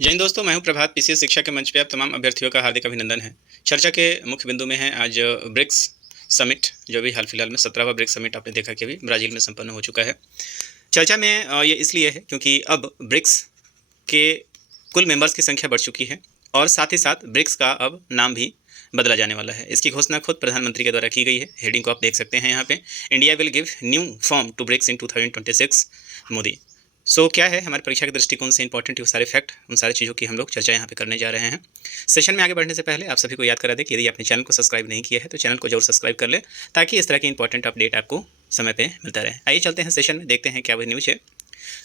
जय हिंद दोस्तों, मैं हूं प्रभात। पीसीएस शिक्षा के मंच पे आप तमाम अभ्यर्थियों का हार्दिक अभिनंदन है। चर्चा के मुख्य बिंदु में है आज ब्रिक्स समिट, जो भी हाल फिलहाल में 17वां ब्रिक्स समिट आपने देखा कि अभी ब्राज़ील में संपन्न हो चुका है। चर्चा में ये इसलिए है क्योंकि अब ब्रिक्स के कुल मेंबर्स की संख्या बढ़ चुकी है और साथ ही साथ ब्रिक्स का अब नाम भी बदला जाने वाला है। इसकी घोषणा खुद प्रधानमंत्री के द्वारा की गई है। हेडिंग को आप देख सकते हैं यहाँ पे, India will give new form to BRICS in 2026 Modi. क्या है हमारी परीक्षा के दृष्टिकोण से इंपॉर्टेंट ये सारे फैक्ट, उन सारी चीज़ों की हम लोग चर्चा यहाँ पे करने जा रहे हैं। सेशन में आगे बढ़ने से पहले आप सभी को याद करा दें कि यदि आपने चैनल को सब्सक्राइब नहीं किया है तो चैनल को जरूर सब्सक्राइब कर ले, ताकि इस तरह की इंपॉर्टेंट अपडेट आपको समय पे मिलता रहे। आइए चलते हैं सेशन में, देखते हैं क्या वही न्यूज़ है।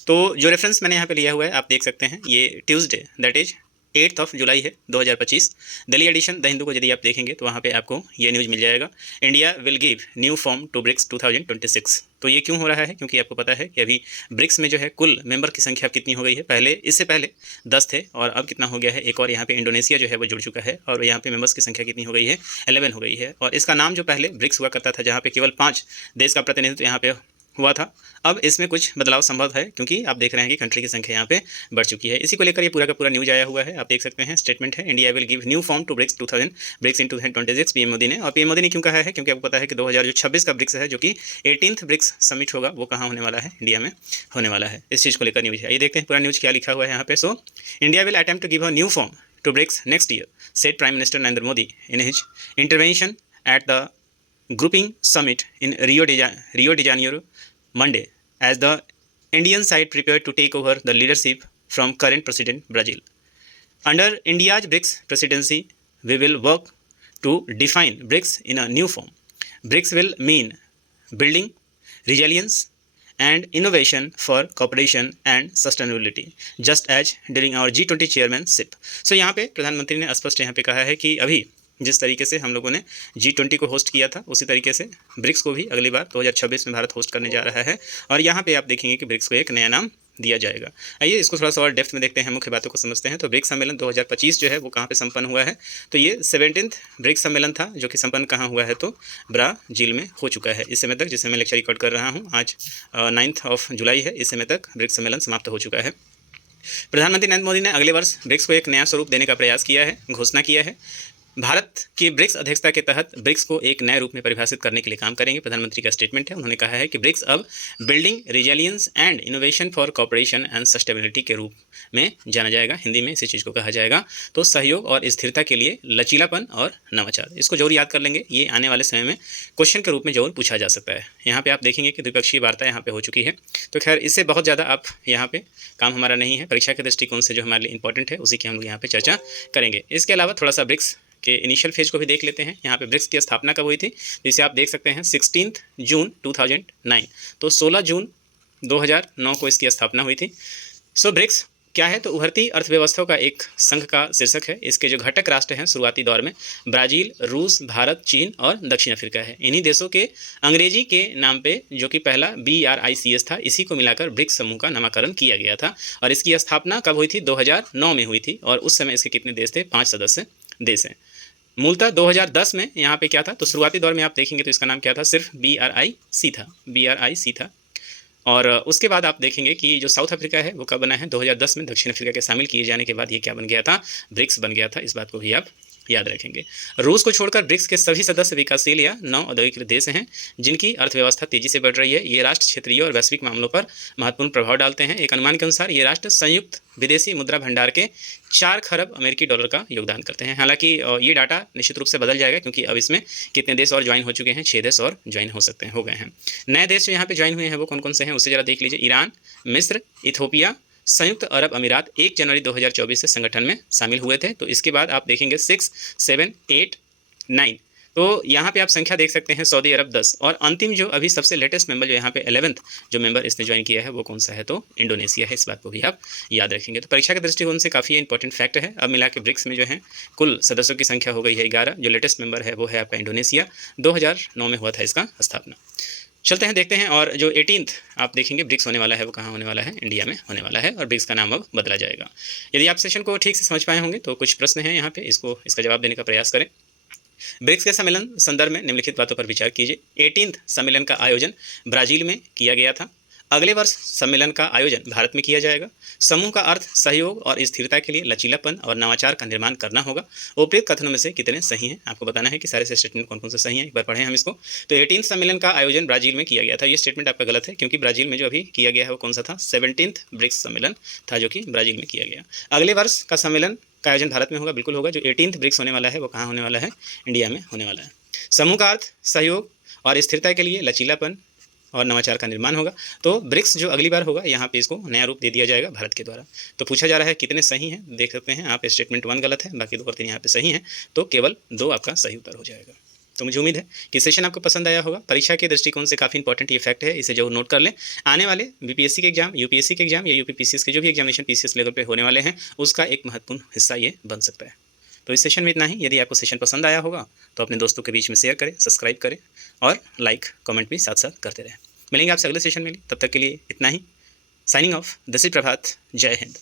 तो जो रेफरेंस मैंने यहाँ पे लिया हुआ है आप देख सकते हैं, ये ट्यूसडे दैट इज 8 जुलाई है 2025, दिल्ली एडिशन द हिंदू को यदि आप देखेंगे तो वहाँ पे आपको ये न्यूज़ मिल जाएगा, India will give new form to BRICS 2026। तो ये क्यों हो रहा है? क्योंकि आपको पता है कि अभी ब्रिक्स में जो है कुल मेंबर की संख्या कितनी हो गई है। इससे पहले 10 थे और अब कितना हो गया है, एक और यहाँ पे इंडोनेशिया जो है वो जुड़ चुका है और यहाँ पे मेंबर्स की संख्या कितनी हो गई है, 11 हो गई है। और इसका नाम जो पहले ब्रिक्स हुआ करता था, जहाँ पे केवल 5 देश का प्रतिनिधित्व यहाँ पे हुआ था, अब इसमें कुछ बदलाव संभव है क्योंकि आप देख रहे हैं कि कंट्री की संख्या यहाँ पे बढ़ चुकी है। इसी को लेकर ये पूरा का पूरा न्यूज़ आया हुआ है। आप देख सकते हैं, स्टेटमेंट है, India will give new form to BRICS in 2026, PM Modi ने। और पीएम मोदी ने क्यों कहा है? क्योंकि आपको पता है कि 2026 का ब्रिक्स है, जो कि 18th ब्रिक्स समिट होगा, वो कहाँ होने वाला है? इंडिया में होने वाला है। इस चीज़ को लेकर न्यूज़ है। ये देखते हैं पूरा न्यूज़ क्या लिखा हुआ है यहाँ पे। So India will attempt to give a new form to BRICS next year, said prime minister Narendra Modi in his intervention at the grouping summit in Rio de Janeiro Monday, as the Indian side prepared to take over the leadership from current President Brazil. Under India's BRICS presidency, we will work to define BRICS in a new form. BRICS will mean building resilience and innovation for cooperation and sustainability, just as during our G20 chairmanship. So यहाँ पे प्रधानमंत्री ने स्पष्ट यहाँ पे कहा है कि अभी जिस तरीके से हम लोगों ने G20 को होस्ट किया था, उसी तरीके से ब्रिक्स को भी अगली बार 2026 में भारत होस्ट करने जा रहा है। और यहाँ पे आप देखेंगे कि ब्रिक्स को एक नया नाम दिया जाएगा। आइए इसको थोड़ा सा और डेप्थ में देखते हैं, मुख्य बातों को समझते हैं। तो ब्रिक्स सम्मेलन 2025 जो है वो कहाँ पे संपन्न हुआ है? तो ये 17th ब्रिक्स सम्मेलन था, जो कि संपन्न कहाँ हुआ है? तो ब्राज़ील में हो चुका है। इस समय तक, जिससे मैं लेक्चर रिकॉर्ड कर रहा हूँ, आज 9 जुलाई है, इस समय तक ब्रिक्स सम्मेलन समाप्त हो चुका है। प्रधानमंत्री नरेंद्र मोदी ने अगले वर्ष ब्रिक्स को एक नया स्वरूप देने का प्रयास किया है, घोषणा किया है। भारत की ब्रिक्स अध्यक्षता के तहत ब्रिक्स को एक नए रूप में परिभाषित करने के लिए काम करेंगे, प्रधानमंत्री का स्टेटमेंट है। उन्होंने कहा है कि ब्रिक्स अब building resilience and innovation for cooperation and sustainability के रूप में जाना जाएगा। हिंदी में इसी चीज़ को कहा जाएगा तो सहयोग और स्थिरता के लिए लचीलापन और नवाचार। इसको जरूर याद कर लेंगे, ये आने वाले समय में क्वेश्चन के रूप में जरूर पूछा जा सकता है। यहाँ पे आप देखेंगे कि द्विपक्षीय वार्ता यहाँ पे हो चुकी है। तो खैर, इससे बहुत ज़्यादा आप यहाँ पे काम हमारा नहीं है, परीक्षा के दृष्टिकोण से जो हमारे लिए इंपॉर्टेंट है उसी की हम लोग यहाँ पे चर्चा करेंगे। इसके अलावा थोड़ा सा ब्रिक्स के इनिशियल फेज को भी देख लेते हैं। यहाँ पे ब्रिक्स की स्थापना कब हुई थी? जिसे आप देख सकते हैं 16 जून 2009, तो 16 जून 2009 को इसकी स्थापना हुई थी। ब्रिक्स क्या है? तो उभरती अर्थव्यवस्थाओं का एक संघ का शीर्षक है। इसके जो घटक राष्ट्र हैं शुरुआती दौर में ब्राज़ील, रूस, भारत, चीन और दक्षिण अफ्रीका है। इन्हीं देशों के अंग्रेजी के नाम पे, जो कि पहला BRICS था, इसी को मिलाकर ब्रिक्स समूह का नामकरण किया गया था। और इसकी स्थापना कब हुई थी? 2009 में हुई थी। और उस समय इसके कितने देश थे? 5 सदस्य देश हैं। मूलतः 2010 में यहाँ पे क्या था? तो शुरुआती दौर में आप देखेंगे तो इसका नाम क्या था? सिर्फ BRIC था। और उसके बाद आप देखेंगे कि जो साउथ अफ्रीका है वो कब बना है? 2010 में दक्षिण अफ्रीका के शामिल किए जाने के बाद ये क्या बन गया था? ब्रिक्स बन गया था। इस बात को भी आप याद रखेंगे। रूस को छोड़कर ब्रिक्स के सभी सदस्य विकासशील या नव औद्योगिक देश हैं, जिनकी अर्थव्यवस्था तेजी से बढ़ रही है। ये राष्ट्र क्षेत्रीय और वैश्विक मामलों पर महत्वपूर्ण प्रभाव डालते हैं। एक अनुमान के अनुसार ये राष्ट्र संयुक्त विदेशी मुद्रा भंडार के 4 खरब अमेरिकी डॉलर का योगदान करते हैं। हालांकि ये डाटा निश्चित रूप से बदल जाएगा, क्योंकि अब इसमें कितने देश और ज्वाइन हो चुके हैं? 6 देश और ज्वाइन हो गए हैं। नए देश जो यहाँ पे ज्वाइन हुए हैं वो कौन कौन से हैं उसे जरा देख लीजिए। ईरान, मिस्र, इथोपिया, संयुक्त अरब अमीरात 1 जनवरी 2024 से संगठन में शामिल हुए थे। तो इसके बाद आप देखेंगे 6, 7, 8, 9, तो यहाँ पे आप संख्या देख सकते हैं, सऊदी अरब 10, और अंतिम जो अभी सबसे लेटेस्ट मेंबर जो यहाँ पे 11th जो मेंबर इसने ज्वाइन किया है वो कौन सा है? तो इंडोनेशिया है। इस बात को भी आप याद रखेंगे। तो परीक्षा के दृष्टिकोण से काफ़ी इंपॉर्टेंट फैक्ट है। अब मिला के ब्रिक्स में जो है कुल सदस्यों की संख्या हो गई है 11। जो लेटेस्ट मेंबर है वो है आपका इंडोनेशिया। 2009 में हुआ था इसका स्थापना। चलते हैं, देखते हैं। और जो 18th आप देखेंगे ब्रिक्स होने वाला है वो कहाँ होने वाला है? इंडिया में होने वाला है। और ब्रिक्स का नाम अब बदला जाएगा। यदि आप सेशन को ठीक से समझ पाए होंगे तो कुछ प्रश्न हैं यहाँ पे, इसका जवाब देने का प्रयास करें। ब्रिक्स के सम्मेलन संदर्भ में निम्नलिखित बातों पर विचार कीजिए। 18th सम्मेलन का आयोजन ब्राज़ील में किया गया था। अगले वर्ष सम्मेलन का आयोजन भारत में किया जाएगा। समूह का अर्थ सहयोग और स्थिरता के लिए लचीलापन और नवाचार का निर्माण करना होगा। उपरोक्त कथनों में से कितने सही हैं? आपको बताना है कि सारे स्टेटमेंट कौन कौन से सही हैं। एक बार पढ़ें हम इसको। तो 18th सम्मेलन का आयोजन ब्राजील में किया गया था। ये स्टेटमेंट आपका गलत है, क्योंकि ब्राजील में जो अभी किया गया है वो कौन सा था? 17th ब्रिक्स सम्मेलन था, जो कि ब्राजील में किया गया। अगले वर्ष का सम्मेलन का आयोजन भारत में होगा, बिल्कुल होगा। जो 18th ब्रिक्स होने वाला है वो कहाँ होने वाला है? इंडिया में होने वाला है। समूह का अर्थ सहयोग और स्थिरता के लिए लचीलापन और नवाचार का निर्माण होगा। तो ब्रिक्स जो अगली बार होगा, यहाँ पे इसको नया रूप दे दिया जाएगा भारत के द्वारा। तो पूछा जा रहा है कितने सही हैं, देख सकते हैं आप। स्टेटमेंट 1 गलत है, बाकी 2 और 3 यहाँ पे सही हैं, तो केवल 2 आपका सही उत्तर हो जाएगा। तो मुझे उम्मीद है कि सेशन आपको पसंद आया होगा। परीक्षा के दृष्टिकोण से काफ़ी इंपॉर्टेंट ये फैक्ट है, इसे जरूर नोट कर लें। आने वाले बीपीएससी के एग्जाम, यूपीएससी के एग्जाम या यूपीपीसीएस के जो भी एग्जामिनेशन पीसीएस लेवल पे होने वाले हैं, उसका एक महत्वपूर्ण हिस्सा ये बन सकता है। तो इस सेशन में इतना ही। यदि आपको सेशन पसंद आया होगा तो अपने दोस्तों के बीच में शेयर करें, सब्सक्राइब करें और लाइक कमेंट भी साथ साथ करते रहें। मिलेंगे आपसे अगले सेशन में। तब तक के लिए इतना ही। Signing off. This is Prabhat. जय हिंद।